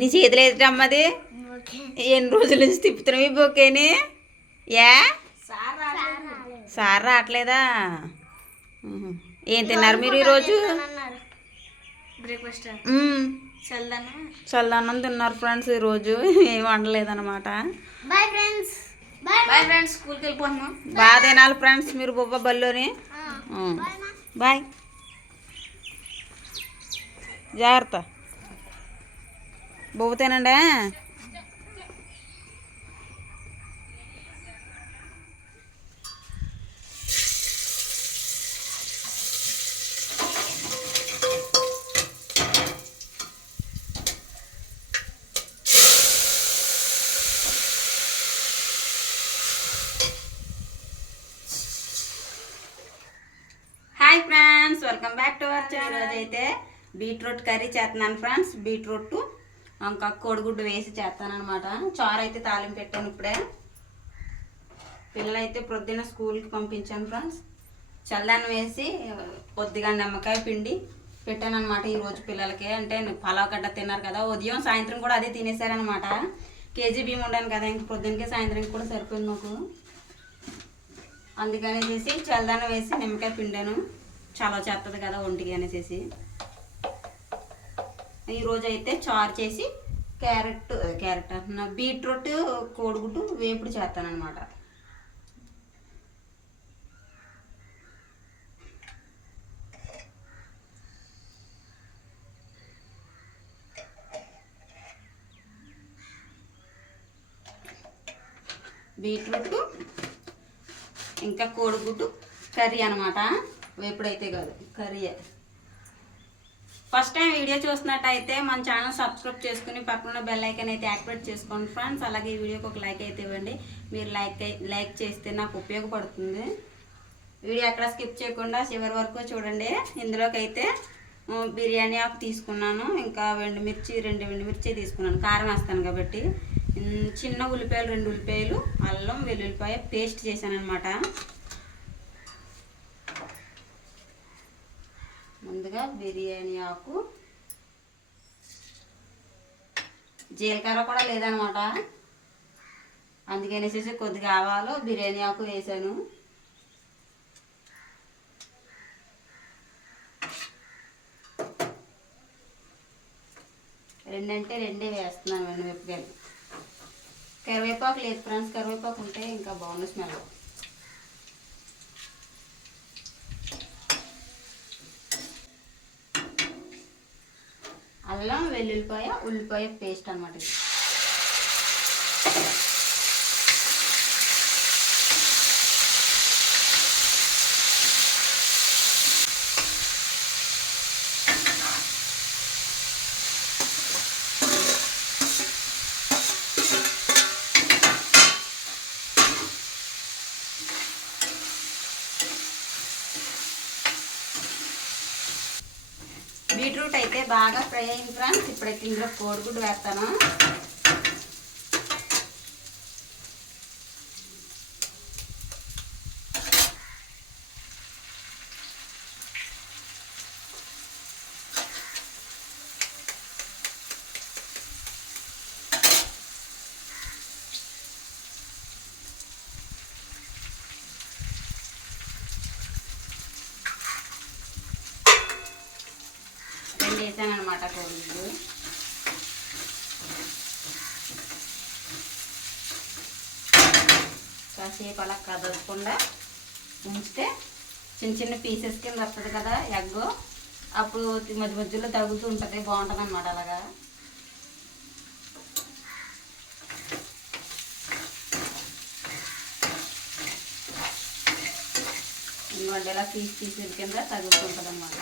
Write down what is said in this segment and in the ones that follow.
నీ చేతులు ఏదమ్మది ఎన్ని రోజుల నుంచి తిప్పుతున్నావు ఈ బొకేని యా సార్ రావట్లేదా ఏం తిన్నారు మీరు ఈరోజు బ్రేక్ఫాస్ట్ చల్లన్నం తిన్నారు ఫ్రెండ్స్ ఈరోజు ఏం వండలేదన్నమాట బాయ్ ఫ్రెండ్స్ స్కూల్కి వెళ్ళిపోతున్నాం బాగా తినాలి ఫ్రెండ్స్ మీరు బొబ్బ బల్లోని బాయ్ జాగ్రత్త బొబ్బ తినండి hi friends welcome back to our channel. ఈరోజు అయితే బీట్రూట్ కర్రీ చేస్తున్నాను ఫ్రెండ్స్. బీట్రూట్ ఇంకా కోడిగుడ్డు వేసి చేస్తాను అనమాట. చారు అయితే తాలింపు పెట్టాను ఇప్పుడే. పిల్లలైతే ప్రొద్దున స్కూల్కి పంపించాను ఫ్రెండ్స్. చల్లన్నం వేసి కొద్దిగా నిమ్మకాయ పిండి పెట్టాను అనమాట ఈరోజు పిల్లలకి. అంటే పలావ్ గడ్డ తిన్నారు కదా, ఉదయం సాయంత్రం కూడా అదే తినేసారనమాట. కేజీ బియ్యం ఉండాను కదా, ఇంక ప్రొద్దునకి సాయంత్రంకి కూడా సరిపోయింది నాకు. అందుకని చేసి చల్లదనం వేసి నిమ్మకాయ పిండాను. చాలా చేస్తుంది కదా ఒంటికి అనేసి ఈరోజు అయితే చారు చేసి క్యారెట్ అంటున్నా బీట్రూట్ కోడిగుడ్డు వేపుడు చేస్తానమాట. బీట్రూట్ ఇంకా కోడిగుడ్డు కర్రీ అనమాట. వేపుడైతే కాదు, కర్రీయే. ఫస్ట్ టైం వీడియో చూసినట్టయితే మన ఛానల్ సబ్స్క్రైబ్ చేసుకుని పక్కన బెల్ ఐకాన్ అయితే యాక్టివేట్ చేసుకోండి ఫ్రెండ్స్. అలాగే ఈ వీడియోకి ఒక లైక్ అయితే ఇవ్వండి. మీరు లైక్ చేస్తే నాకు ఉపయోగపడుతుంది. వీడియో ఎక్కడ స్కిప్ చేయకుండా చివరి వరకు చూడండి. ఇందులోకి అయితే బిర్యానీ ఆకు తీసుకున్నాను, ఇంకా రెండు ఎండుమిర్చి తీసుకున్నాను. కారం వేస్తాను కాబట్టి. చిన్న ఉల్లిపాయలు 2 ఉల్లిపాయలు, అల్లం వెల్లుల్లిపాయ పేస్ట్ చేశాను అనమాట. ముందుగా బిర్యానీ ఆకు, జీలకర్ర కూడా లేదనమాట. అందుకనేసి కొద్దిగా ఆవాలు బిర్యానీ ఆకు వేసాను. రెండే వేస్తున్నాను మిరపకాయలు. కరివేపాకు లేదు ఫ్రెండ్స్, కరివేపాకు ఉంటే ఇంకా బాగుంది స్మెల్. అల్లం వెల్లుల్లిపాయ ఉల్లిపాయ పేస్ట్ అనమాట. బీట్రూట్ అయితే బాగా ఫ్రై అయింది ఫ్రెండ్స్. ఇప్పుడైతే ఇందులో కోడిగుడ్డు వేస్తాను. వేసాను అనమాట కోడిగుడ్డు. కాసేపు అలా కదలకుండా ఉంచితే చిన్న పీసెస్ కింద వస్తుంది కదా ఎగ్. అప్పుడు మధ్యలో తగులుతూ ఉంటుంది, బాగుంటుంది అనమాట. అలాగా ఇంకోటి ఇలా పీసెస్ కింద తగులుతుంటుంది అనమాట.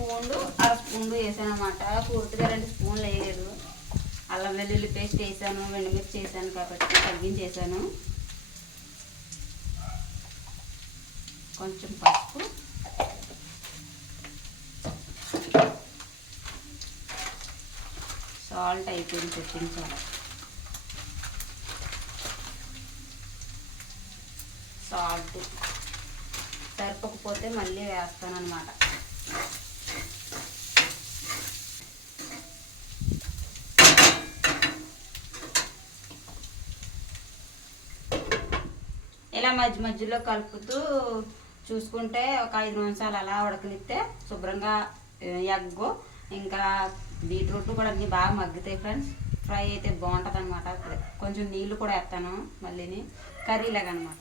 స్పూన్లు 1/2 స్పూన్ వేసాను అనమాట. పూర్తిగా 2 స్పూన్లు వేయలేదు. అల్లం వెల్లుల్లి పేస్ట్ వేసాను, ఎండుమిర్చి వేసాను కాబట్టి తగ్గించేసాను. కొంచెం పసుపు, సాల్ట్ అయిపోయింది, పెట్టించాలి. సాల్ట్ సరిపోకపోతే మళ్ళీ వేస్తాను అన్నమాట. ఇలా మధ్య మధ్యలో కలుపుతూ చూసుకుంటే ఒక 5 నిమిషాలు అలా ఉడకనిస్తే శుభ్రంగా ఎగ్ ఇంకా బీట్రూట్ కూడా అన్నీ బాగా మగ్గుతాయి ఫ్రెండ్స్. ఫ్రై అయితే బాగుంటుంది అనమాట. కొంచెం నీళ్ళు కూడా వేస్తాను మళ్ళీని, కర్రీలాగా అనమాట.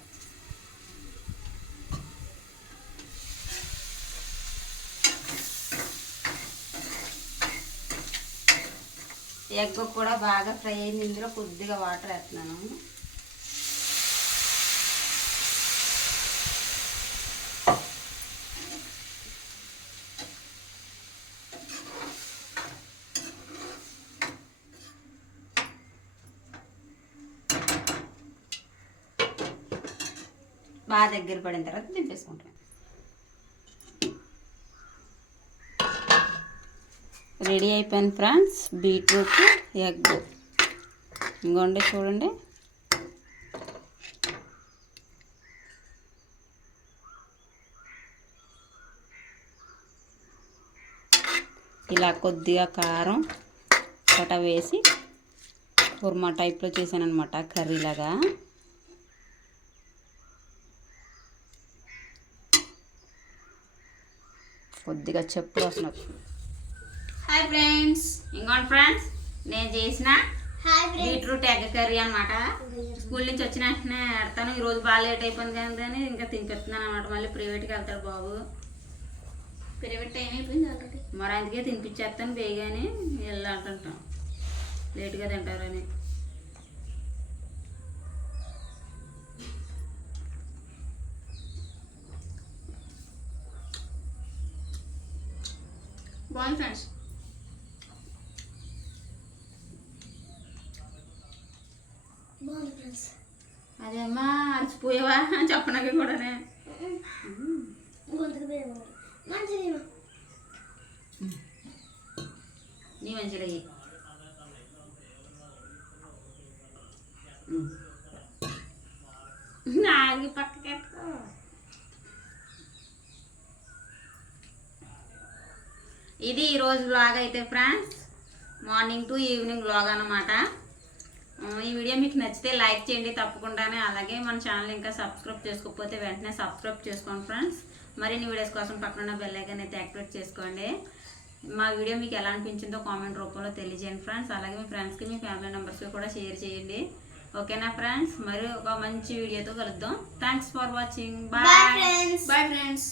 ఎగ్ కూడా బాగా ఫ్రై అయింది. ఇందులో కొద్దిగా వాటర్ వేస్తున్నాను. బాగా దగ్గర పడిన తర్వాత దింపేసుకుంటాం. రెడీ అయిపోయింది ఫ్రెండ్స్ బీట్రూట్ ఎగ్. ఇంకోండి చూడండి. ఇలా కొద్దిగా కారం కట వేసి కుర్మా టైప్లో చేశాను అనమాట, కర్రీలాగా. కొద్దిగా చెప్పులు వస్తున్నట్టు. హాయ్ ఫ్రెండ్స్, ఇంకోండి ఫ్రెండ్స్ నేను చేసిన బీట్రూట్ ఎగ్ కర్రీ అనమాట. స్కూల్ నుంచి వచ్చిన వెంటనే ఆడతాను. ఈరోజు బాగా లేట్ అయిపోయింది కానీ ఇంకా తినిపిస్తున్నాను అనమాట. మళ్ళీ ప్రైవేట్కి వెళ్తాడు బాబు. ప్రైవేట్ టైం అయిపోయింది ఆల్రెడీ. మరి అందుకే తినిపించేస్తాను బేగాని వెళ్ళి అంటుంటాం, లేట్గా తింటారని. బాగుంది ఫ్రెండ్స్. బాగుంది ఫ్రెండ్స్. అదేమ్మా అలసిపోయావా అని చెప్పడానికి కూడానే. నీ మంచిగా నాగి పక్కకెట్టుకో. ఇది ఈరోజు వ్లాగ్ అయితే friends, morning to evening vlog అనమాట. ఈ వీడియో మీకు నచ్చితే లైక్ చేయండి తప్పకుండానే. అలాగే మన ఛానల్ ఇంకా సబ్స్క్రైబ్ చేసుకోకపోతే వెంటనే సబ్స్క్రైబ్ చేసుకోండి ఫ్రెండ్స్. మరిన్ని వీడియోస్ కోసం పక్కన బెల్ ఐకాన్ అయితే యాక్టివేట్ చేసుకోండి. మా వీడియో మీకు ఎలా అనిపించిందో కామెంట్ రూపంలో తెలియజేయండి ఫ్రెండ్స్. అలాగే మీ ఫ్రెండ్స్కి మీ ఫ్యామిలీ మెంబర్స్కి కూడా షేర్ చేయండి. ఓకేనా ఫ్రెండ్స్? మరి ఒక మంచి వీడియోతో కలుద్దాం. Thanks for watching. Bye friends.